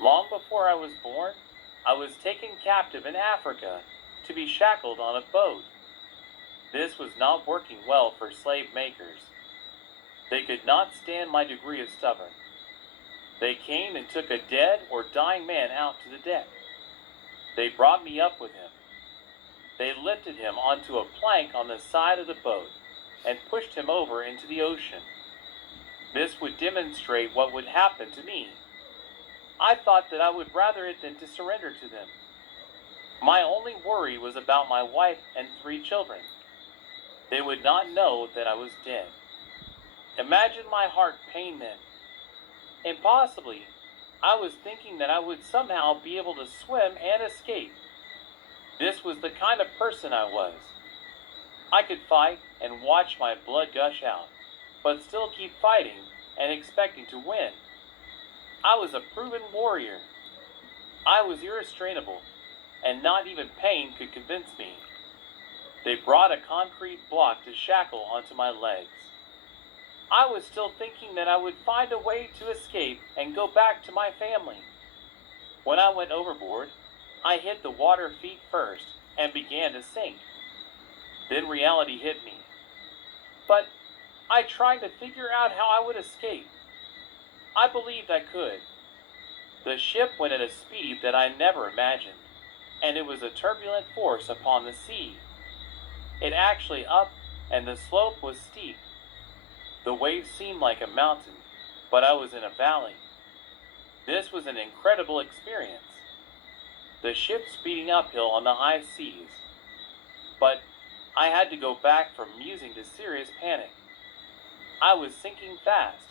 Long before I was born, I was taken captive in Africa to be shackled on a boat. This was not working well for slave makers. They could not stand my degree of stubborn. They came and took a dead or dying man out to the deck. They brought me up with him. They lifted him onto a plank on the side of the boat and pushed him over into the ocean. This would demonstrate what would happen to me. I thought that I would rather it than to surrender to them. My only worry was about my wife and 3 children. They would not know that I was dead. Imagine my heart pain then. Impossibly, I was thinking that I would somehow be able to swim and escape. This was the kind of person I was. I could fight and watch my blood gush out, but still keep fighting and expecting to win. I was a proven warrior. I was irrestrainable, and not even pain could convince me. They brought a concrete block to shackle onto my legs. I was still thinking that I would find a way to escape and go back to my family. When I went overboard, I hit the water feet first and began to sink. Then reality hit me. But I tried to figure out how I would escape. I believed I could. The ship went at a speed that I never imagined, and it was a turbulent force upon the sea. It actually up, and the slope was steep. The waves seemed like a mountain, but I was in a valley. This was an incredible experience. The ship speeding uphill on the high seas. But I had to go back from musing to serious panic. I was sinking fast,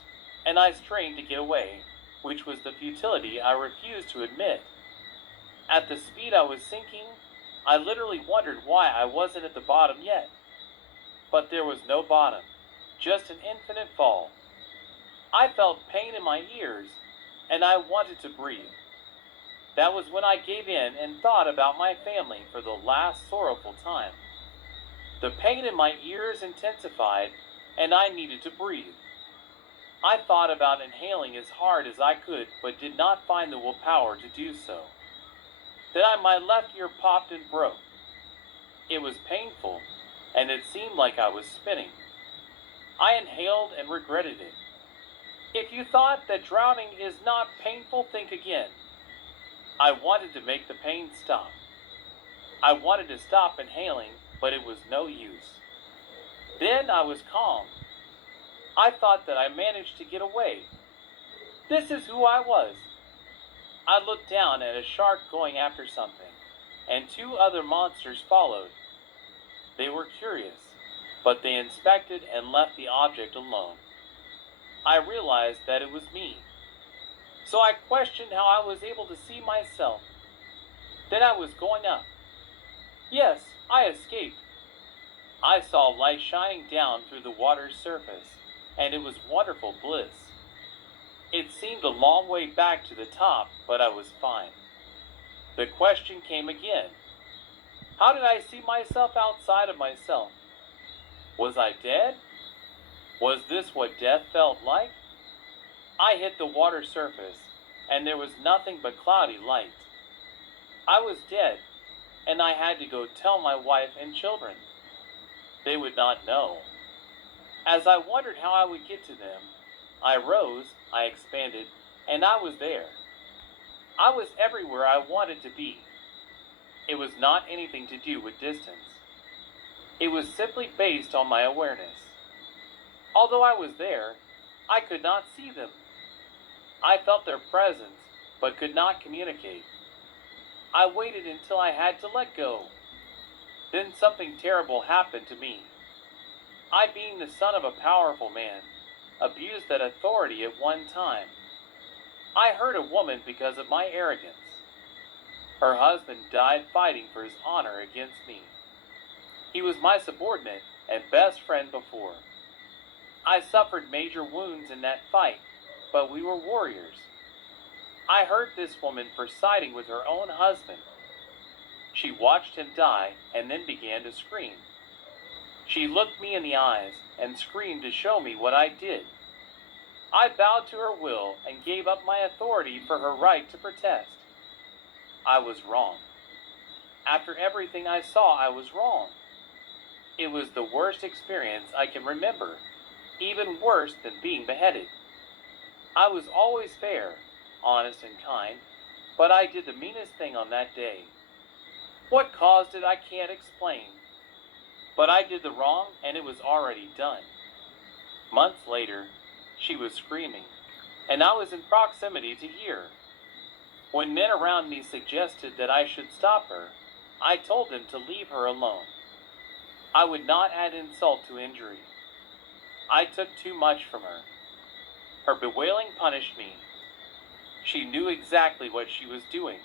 and I strained to get away, which was the futility I refused to admit. At the speed I was sinking, I literally wondered why I wasn't at the bottom yet. But there was no bottom, just an infinite fall. I felt pain in my ears, and I wanted to breathe. That was when I gave in and thought about my family for the last sorrowful time. The pain in my ears intensified, and I needed to breathe. I thought about inhaling as hard as I could, but did not find the willpower to do so. Then my left ear popped and broke. It was painful, and it seemed like I was spinning. I inhaled and regretted it. If you thought that drowning is not painful, think again. I wanted to make the pain stop. I wanted to stop inhaling, but it was no use. Then I was calm. I thought that I managed to get away. This is who I was. I looked down at a shark going after something, and 2 other monsters followed. They were curious, but they inspected and left the object alone. I realized that it was me. So I questioned how I was able to see myself. Then I was going up. Yes, I escaped. I saw light shining down through the water's surface, and it was wonderful bliss. It seemed a long way back to the top, but I was fine. The question came again. How did I see myself outside of myself? Was I dead? Was this what death felt like? I hit the water surface, and there was nothing but cloudy light. I was dead, and I had to go tell my wife and children. They would not know. As I wondered how I would get to them, I rose, I expanded, and I was there. I was everywhere I wanted to be. It was not anything to do with distance. It was simply based on my awareness. Although I was there, I could not see them. I felt their presence, but could not communicate. I waited until I had to let go. Then something terrible happened to me. I, being the son of a powerful man, abused that authority at one time. I hurt a woman because of my arrogance. Her husband died fighting for his honor against me. He was my subordinate and best friend before. I suffered major wounds in that fight, but we were warriors. I hurt this woman for siding with her own husband. She watched him die and then began to scream. She looked me in the eyes and screamed to show me what I did. I bowed to her will and gave up my authority for her right to protest. I was wrong. After everything I saw, I was wrong. It was the worst experience I can remember, even worse than being beheaded. I was always fair, honest, and kind, but I did the meanest thing on that day. What caused it I can't explain, but I did the wrong and it was already done. Months later, she was screaming, and I was in proximity to hear. When men around me suggested that I should stop her, I told them to leave her alone. I would not add insult to injury. I took too much from her. Her bewailing punished me. She knew exactly what she was doing.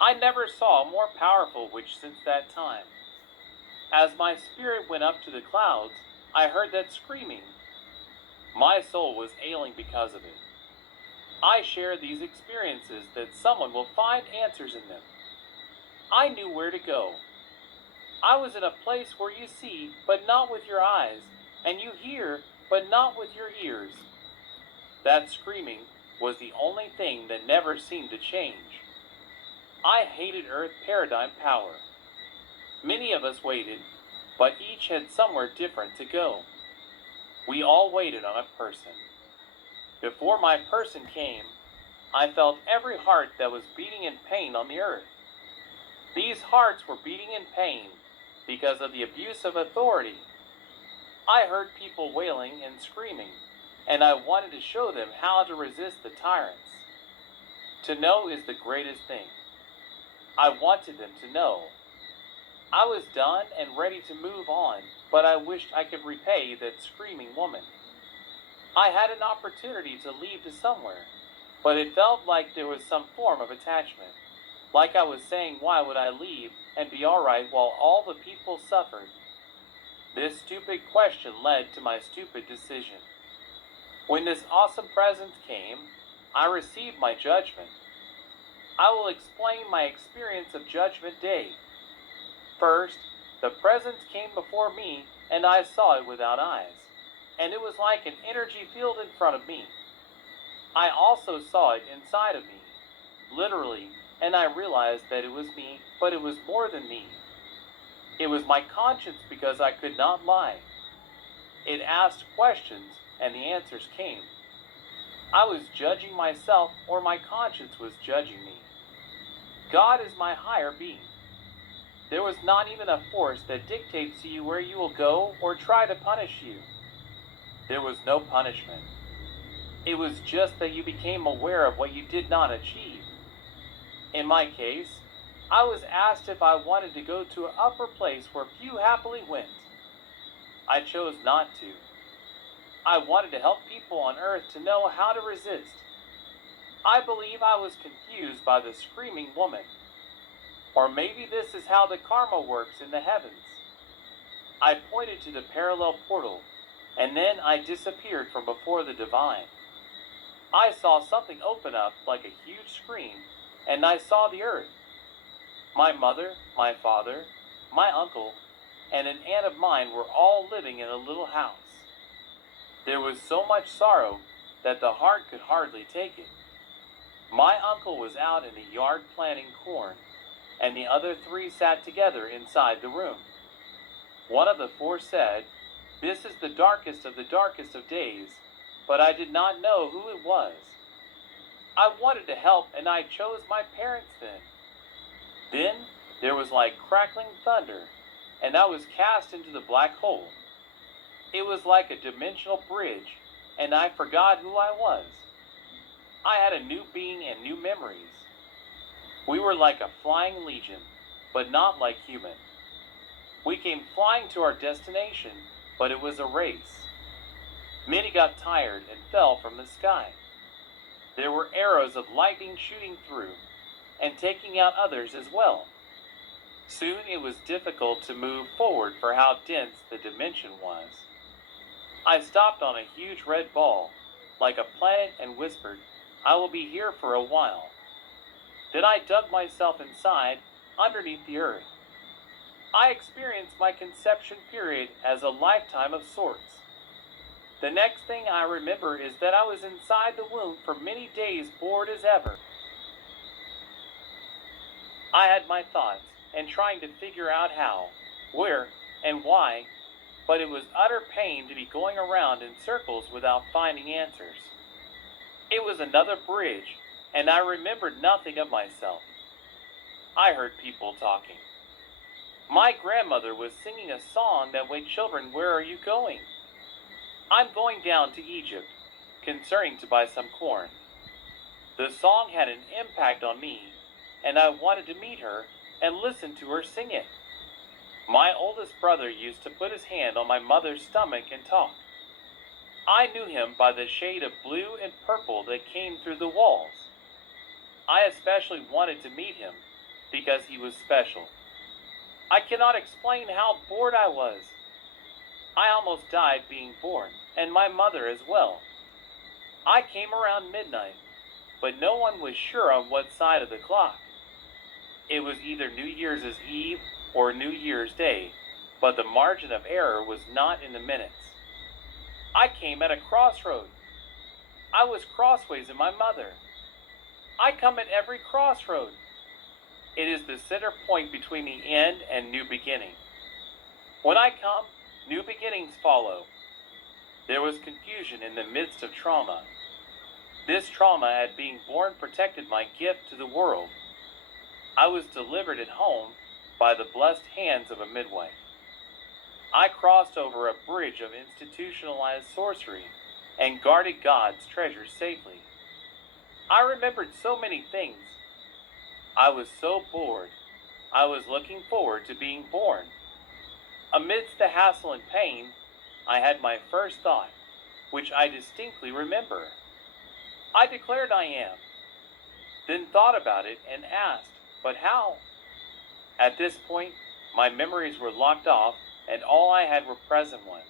I never saw a more powerful witch since that time. As my spirit went up to the clouds, I heard that screaming. My soul was ailing because of it. I share these experiences that someone will find answers in them. I knew where to go. I was in a place where you see, but not with your eyes, and you hear, but not with your ears. That screaming was the only thing that never seemed to change. I hated Earth paradigm power. Many of us waited, but each had somewhere different to go. We all waited on a person. Before my person came, I felt every heart that was beating in pain on the earth. These hearts were beating in pain because of the abuse of authority. I heard people wailing and screaming, and I wanted to show them how to resist the tyrants. To know is the greatest thing. I wanted them to know. I was done and ready to move on, but I wished I could repay that screaming woman. I had an opportunity to leave to somewhere, but it felt like there was some form of attachment. Like I was saying, why would I leave and be alright while all the people suffered? This stupid question led to my stupid decision. When this awesome presence came, I received my judgment. I will explain my experience of Judgment Day. First, the presence came before me and I saw it without eyes, and it was like an energy field in front of me. I also saw it inside of me, literally, and I realized that it was me, but it was more than me. It was my conscience because I could not lie. It asked questions and the answers came. I was judging myself or my conscience was judging me. God is my higher being. There was not even a force that dictates to you where you will go or try to punish you. There was no punishment. It was just that you became aware of what you did not achieve. In my case, I was asked if I wanted to go to an upper place where few happily went. I chose not to. I wanted to help people on earth to know how to resist. I believe I was confused by the screaming woman. Or maybe this is how the karma works in the heavens. I pointed to the parallel portal, and then I disappeared from before the divine. I saw something open up like a huge screen, and I saw the earth. My mother, my father, my uncle, and an aunt of mine were all living in a little house. There was so much sorrow that the heart could hardly take it. My uncle was out in the yard planting corn, and the other three sat together inside the room. One of the four said, "This is the darkest of days," but I did not know who it was. I wanted to help, and I chose my parents then. Then there was like crackling thunder, and I was cast into the black hole. It was like a dimensional bridge, and I forgot who I was. I had a new being and new memories. We were like a flying legion, but not like human. We came flying to our destination, but it was a race. Many got tired and fell from the sky. There were arrows of lightning shooting through, and taking out others as well. Soon it was difficult to move forward for how dense the dimension was. I stopped on a huge red ball, like a planet, and whispered, "I will be here for a while." Then I dug myself inside, underneath the earth. I experienced my conception period as a lifetime of sorts. The next thing I remember is that I was inside the womb for many days, bored as ever. I had my thoughts and trying to figure out how, where, and why, but it was utter pain to be going around in circles without finding answers. It was another bridge, and I remembered nothing of myself. I heard people talking. My grandmother was singing a song that went, "Children, where are you going?" "I'm going down to Egypt, concerning to buy some corn." The song had an impact on me, and I wanted to meet her and listen to her sing it. My oldest brother used to put his hand on my mother's stomach and talk. I knew him by the shade of blue and purple that came through the walls. I especially wanted to meet him because he was special. I cannot explain how bored I was. I almost died being born, and my mother as well. I came around midnight, but no one was sure on what side of the clock. It was either New Year's Eve or New Year's Day, but the margin of error was not in the minutes. I came at a crossroad. I was crossways in my mother. I come at every crossroad. It is the center point between the end and new beginning. When I come, new beginnings follow. There was confusion in the midst of trauma. This trauma at being born protected my gift to the world. I was delivered at home by the blessed hands of a midwife. I crossed over a bridge of institutionalized sorcery and guarded God's treasures safely. I remembered so many things. I was so bored. I was looking forward to being born. Amidst the hassle and pain, I had my first thought, which I distinctly remember. I declared I am, then thought about it and asked, but how? At this point, my memories were locked off, and all I had were present ones.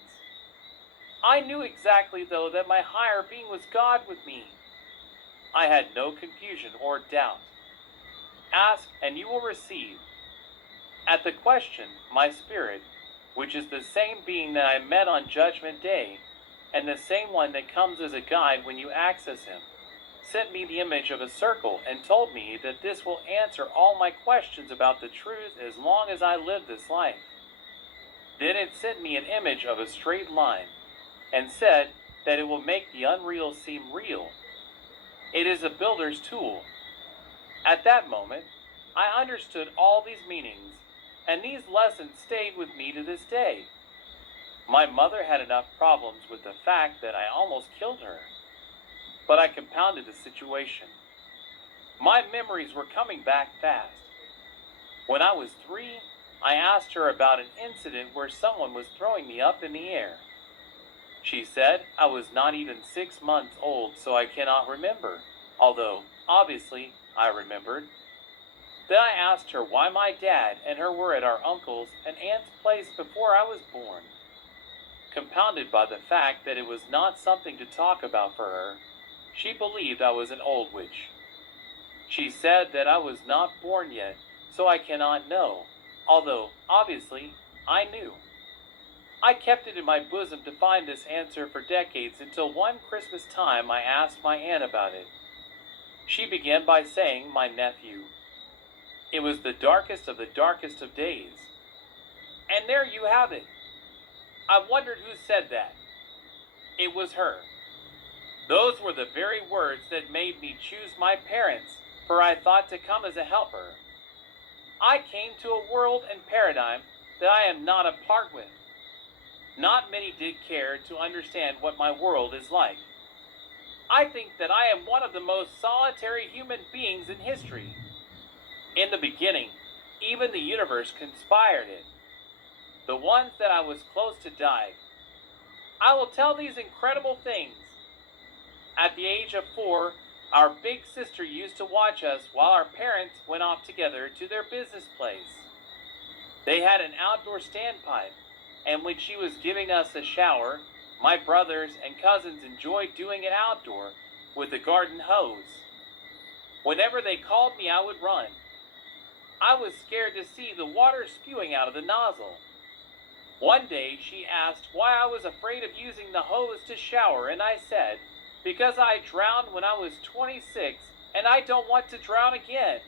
I knew exactly, though, that my higher being was God with me. I had no confusion or doubt. Ask, and you will receive. At the question, my spirit, which is the same being that I met on Judgment Day, and the same one that comes as a guide when you access him, sent me the image of a circle and told me that this will answer all my questions about the truth as long as I live this life. Then it sent me an image of a straight line and said that it will make the unreal seem real. It is a builder's tool. At that moment, I understood all these meanings, and these lessons stayed with me to this day. My mother had enough problems with the fact that I almost killed her, but I compounded the situation. My memories were coming back fast. When I was 3, I asked her about an incident where someone was throwing me up in the air. She said I was not even 6 months old, so I cannot remember, although, obviously, I remembered. Then I asked her why my dad and her were at our uncle's and aunt's place before I was born. Compounded by the fact that it was not something to talk about for her, she believed I was an old witch. She said that I was not born yet, so I cannot know, although, obviously, I knew. I kept it in my bosom to find this answer for decades until one Christmas time I asked my aunt about it. She began by saying, "My nephew." It was the darkest of days. And there you have it. I wondered who said that. It was her. Those were the very words that made me choose my parents, for I thought to come as a helper. I came to a world and paradigm that I am not a part with. Not many did care to understand what my world is like. I think that I am one of the most solitary human beings in history. In the beginning, even the universe conspired it. The ones that I was close to died. I will tell these incredible things. At the age of 4, our big sister used to watch us while our parents went off together to their business place. They had an outdoor standpipe, and when she was giving us a shower, my brothers and cousins enjoyed doing it outdoor with a garden hose. Whenever they called me, I would run. I was scared to see the water spewing out of the nozzle. One day she asked why I was afraid of using the hose to shower, and I said, because I drowned when I was 26 and I don't want to drown again.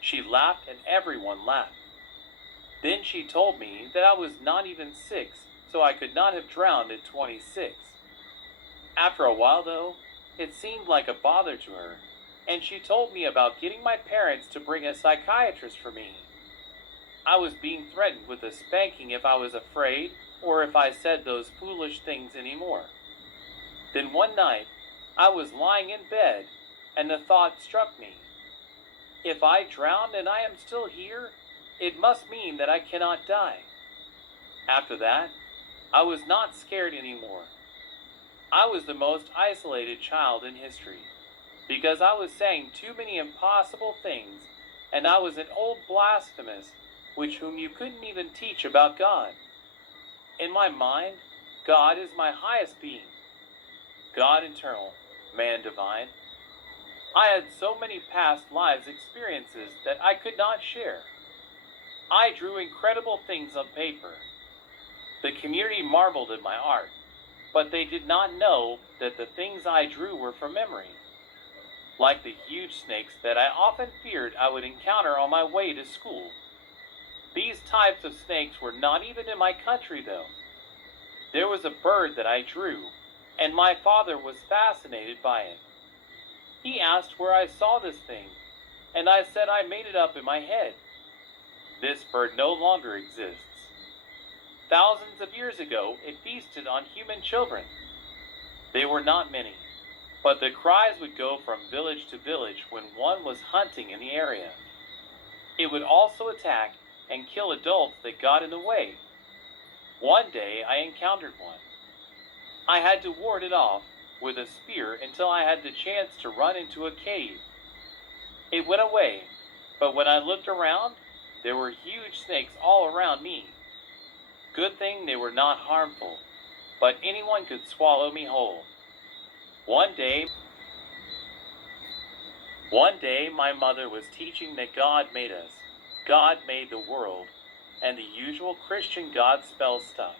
She laughed and everyone laughed. Then she told me that I was not even 6, so I could not have drowned at 26. After a while, though, it seemed like a bother to her, and she told me about getting my parents to bring a psychiatrist for me. I was being threatened with a spanking if I was afraid or if I said those foolish things anymore. Then one night, I was lying in bed, and the thought struck me. If I drown and I am still here, it must mean that I cannot die. After that, I was not scared anymore. I was the most isolated child in history, because I was saying too many impossible things, and I was an old blasphemous, whom you couldn't even teach about God. In my mind, God is my highest being. God eternal, man divine. I had so many past lives experiences that I could not share. I drew incredible things on paper. The community marveled at my art, but they did not know that the things I drew were from memory. Like the huge snakes that I often feared I would encounter on my way to school. These types of snakes were not even in my country, though. There was a bird that I drew, and my father was fascinated by it. He asked where I saw this thing, and I said I made it up in my head. This bird no longer exists. Thousands of years ago, it feasted on human children. They were not many, but the cries would go from village to village when one was hunting in the area. It would also attack and kill adults that got in the way. One day I encountered one. I had to ward it off with a spear until I had the chance to run into a cave. It went away, but when I looked around, there were huge snakes all around me. Good thing they were not harmful, but anyone could swallow me whole. One day my mother was teaching that God made us. God made the world, and the usual Christian God spell stuff.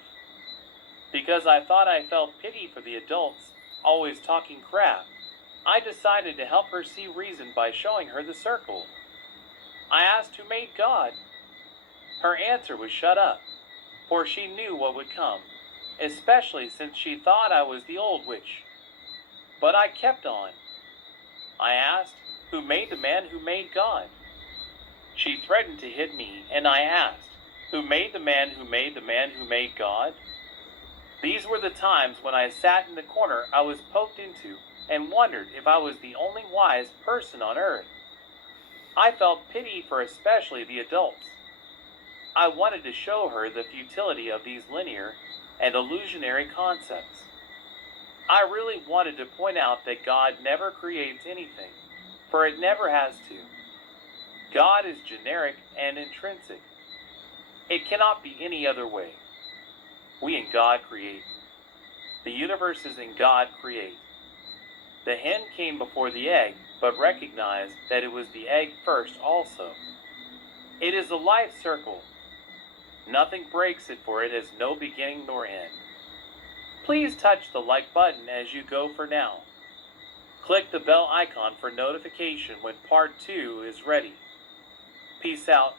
Because I thought I felt pity for the adults always talking crap, I decided to help her see reason by showing her the circle. I asked who made God. Her answer was shut up, for she knew what would come, especially since she thought I was the old witch. But I kept on. I asked, who made the man who made God? She threatened to hit me, and I asked, who made the man who made the man who made God? These were the times when I sat in the corner I was poked into and wondered if I was the only wise person on earth. I felt pity for especially the adults. I wanted to show her the futility of these linear and illusionary concepts. I really wanted to point out that God never creates anything, for it never has to. God is generic and intrinsic. It cannot be any other way. We in God create. The universe is in God create. The hen came before the egg, but recognized that it was the egg first also. It is a life circle. Nothing breaks it, for it has no beginning nor end. Please touch the like button as you go for now. Click the bell icon for notification when part 2 is ready. Peace out.